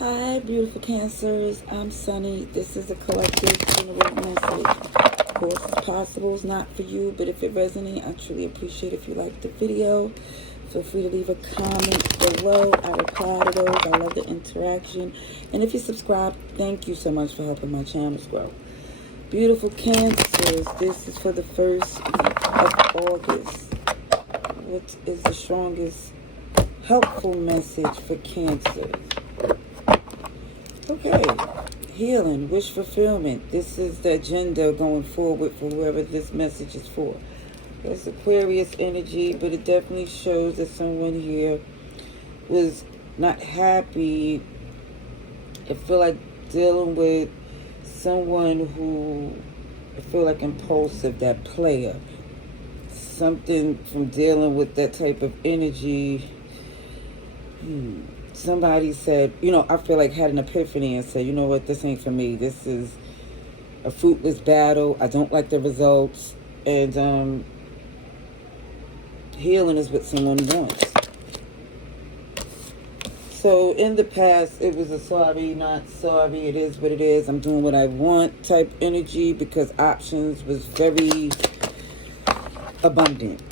Hi, beautiful Cancers. I'm Sunny. This is a collective general message. Of course, it's possible it's not for you, but if it resonates, I truly appreciate if you like the video. Feel free to leave a comment below. I reply to those. I love the interaction. And if you subscribe, thank you so much for helping my channels grow. Beautiful Cancers, this is for the first week of August. What is the strongest helpful message for Cancer? Okay, healing, wish fulfillment. This is the agenda going forward for whoever this message is for. There's Aquarius energy, but it definitely shows that someone here was not happy. I feel like dealing with someone who I feel like impulsive, that player. Something from dealing with that type of energy. Somebody said, I feel like had an epiphany and said, you know what, this ain't for me. This is a fruitless battle. I don't like the results. And healing is what someone wants. So in the past, it was a sorry, not sorry. It is what it is. I'm doing what I want type energy because options was very abundant.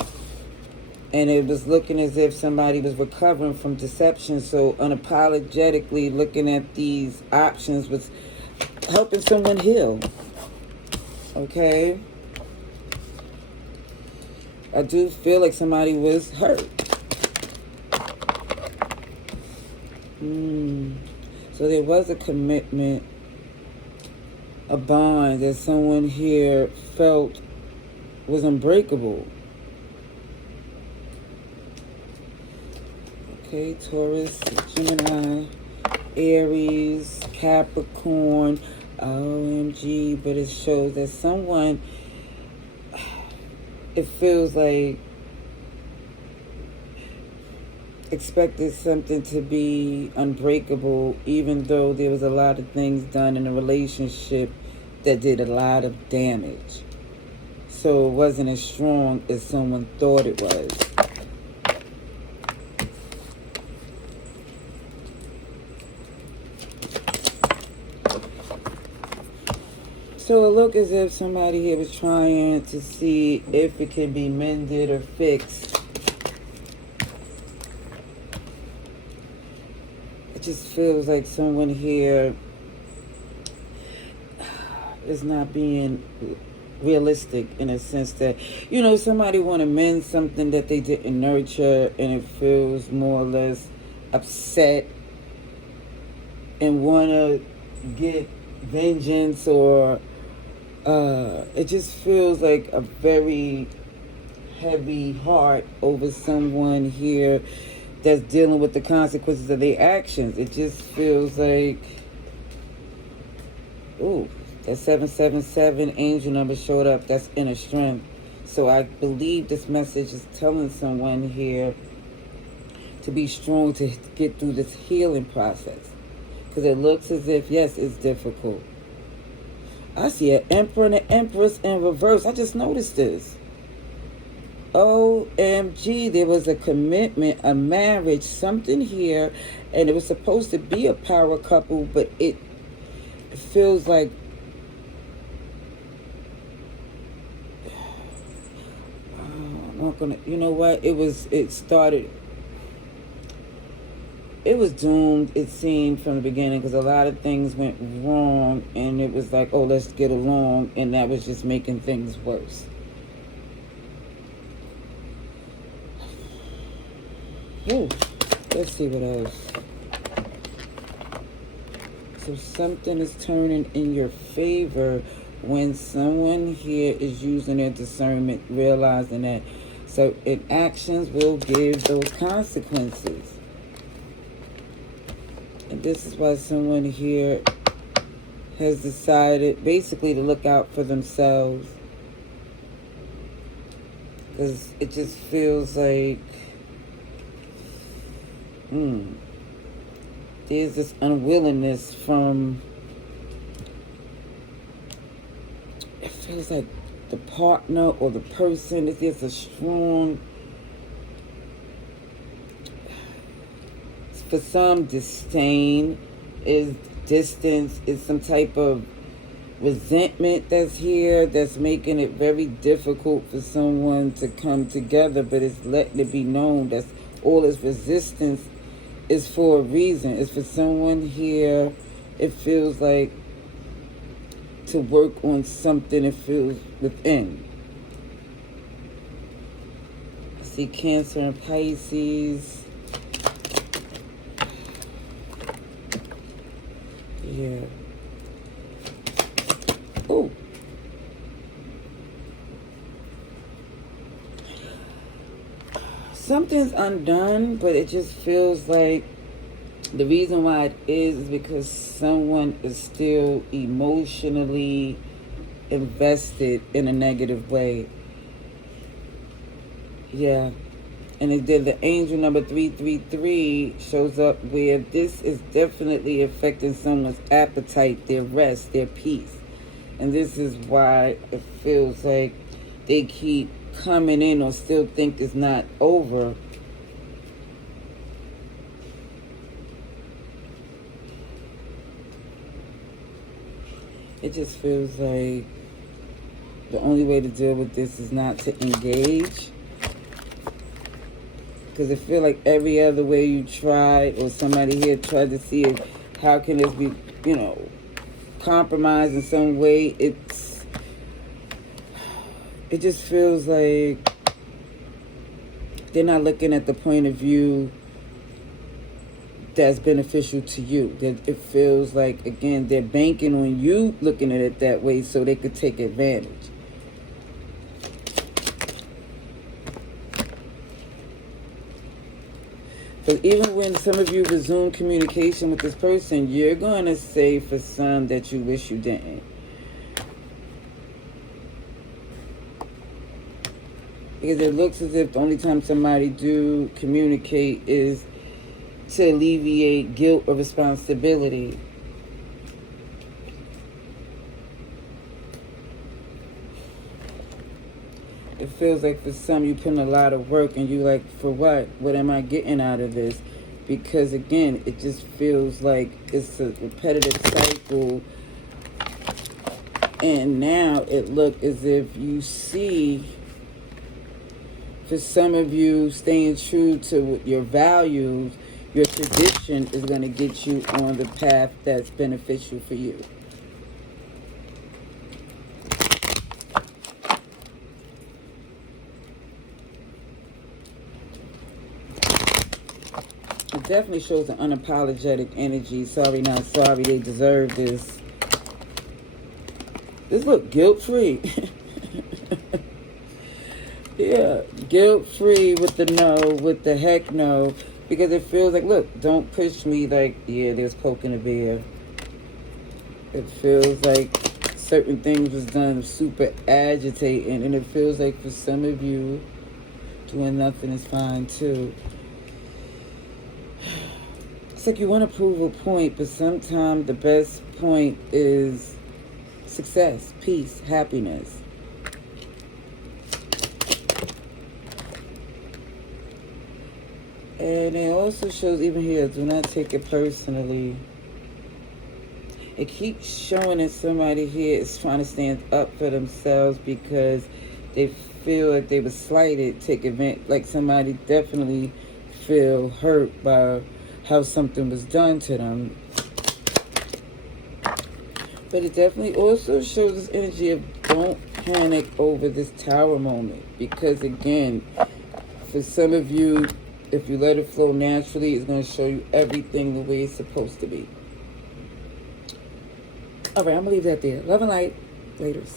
And it was looking as if somebody was recovering from deception. So unapologetically looking at these options was helping someone heal. Okay? I do feel like somebody was hurt. So there was a commitment, a bond that someone here felt was unbreakable. Okay, Taurus, Gemini, Aries, Capricorn, OMG, but it shows that someone, it feels like, expected something to be unbreakable, even though there was a lot of things done in a relationship that did a lot of damage. So it wasn't as strong as someone thought it was. So it looked as if somebody here was trying to see if it can be mended or fixed. It just feels like someone here is not being realistic in a sense that, somebody want to mend something that they didn't nurture, and it feels more or less upset and want to get vengeance, or it just feels like a very heavy heart over someone here that's dealing with the consequences of their actions. It just feels like, ooh, that 777 angel number showed up. That's inner strength. So I believe this message is telling someone here to be strong to get through this healing process. Because it looks as if, yes, it's difficult. I see an emperor and an empress in reverse. I just noticed this. OMG, there was a commitment, a marriage, something here, and it was supposed to be a power couple, but it feels like I'm not gonna, you know what? It was doomed, it seemed, from the beginning, because a lot of things went wrong, and it was like, oh, let's get along, and that was just making things worse. Ooh, let's see what else. So something is turning in your favor when someone here is using their discernment, realizing that certain actions will give those consequences. And this is why someone here has decided basically to look out for themselves. Because it just feels like there's this unwillingness from, it feels like the partner or the person, there's a strong, for some, disdain is distance, is some type of resentment that's here that's making it very difficult for someone to come together, but it's letting it be known that's all this resistance is for a reason. It's for someone here, it feels like, to work on something it feels within. I see Cancer and Pisces. Yeah. Oh. Something's undone, but it just feels like the reason why it is because someone is still emotionally invested in a negative way. Yeah. And it did the angel number 333 shows up where this is definitely affecting someone's appetite, their rest, their peace. And this is why it feels like they keep coming in or still think it's not over. It just feels like the only way to deal with this is not to engage. Because I feel like every other way you tried, or somebody here tried to see it, how can this be, compromised in some way? It just feels like they're not looking at the point of view that's beneficial to you. That it feels like, again, they're banking on you looking at it that way so they could take advantage. But even when some of you resume communication with this person, you're going to say for some that you wish you didn't. Because it looks as if the only time somebody do communicate is to alleviate guilt or responsibility. It feels like for some you put in a lot of work and you like, for what? What am I getting out of this? Because again, it just feels like it's a repetitive cycle. And now it looks as if you see, for some of you, staying true to your values, your tradition is going to get you on the path that's beneficial for you. It definitely shows an unapologetic energy. Sorry, not sorry. They deserve this. This look guilt-free. Yeah, guilt-free with the no, with the heck no. Because it feels like, look, don't push me like, yeah, there's poking a bear. It feels like certain things was done super agitating. And it feels like for some of you, doing nothing is fine too. It's like you want to prove a point, but sometimes the best point is success, peace, happiness. And it also shows, even here, do not take it personally. It keeps showing that somebody here is trying to stand up for themselves because they feel like they were slighted, take advantage, like somebody definitely feel hurt by how something was done to them. But it definitely also shows this energy of don't panic over this tower moment. Because again, for some of you, if you let it flow naturally, it's going to show you everything the way it's supposed to be. All right, I'm going to leave that there. Love and light. Laters.